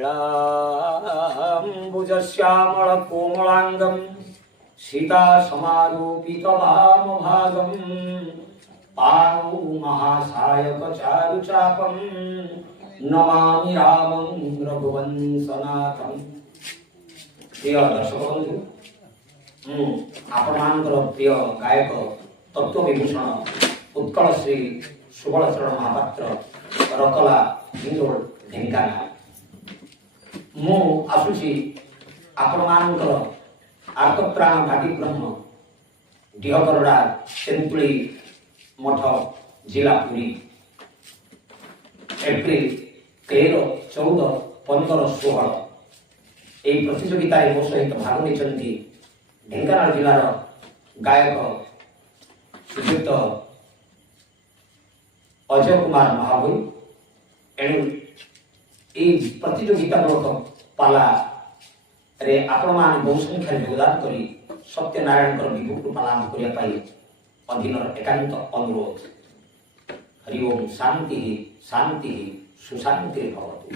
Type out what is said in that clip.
नीलाम्बुजश्यामलकोमलाङ्गं सीतासमारूपितवामभागं पाणौ महासायकचारुचापं नमामि रामं रघुवंशनाथं। प्रिय दर्शक बंधु, आपणमानଙ୍କର प्रिय गायक तत्वविभूषण उत्कल श्री सुबलचरण महापात्र रकला हिंदोल ढेंकानाल। मु आसुची आपणमानଙ୍କର आर्तप्राण घाटी ब्रह्म डिहगरडा तेंतुली मठ जिला पुरी। एप्रिल 13, 14, 15, 16 এই প্রতিযোগিতায় মো সহিত ভাগ নেইଛନ୍ତି ঢেଙ୍କାନାଳ ଜିଲ୍ଲାର ଗାୟକ ଶ୍ରୀଯୁକ୍ତ ଅଜୟ କୁମାର ମହାବୋଇ। ଏଣୁ এই ପ୍ରତିଯୋଗିତାମୂଳକ ପାଲାରେ ଆପଣମାନେ ବହୁ ସଂଖ୍ୟାରେ ଯୋଗଦାନ କରି ସତ୍ୟନାରାୟଣଙ୍କର ବିଭୁକୁ ପାଳନ କରିବା ପାଇଁ ଅଧୀନର ଏକାନ୍ତ ଅନୁରୋଧ। ହରି ଓಂ ଶାନ୍ତି ଶାନ୍ତି ସୁଶାନ୍ତି ଭବତୁ।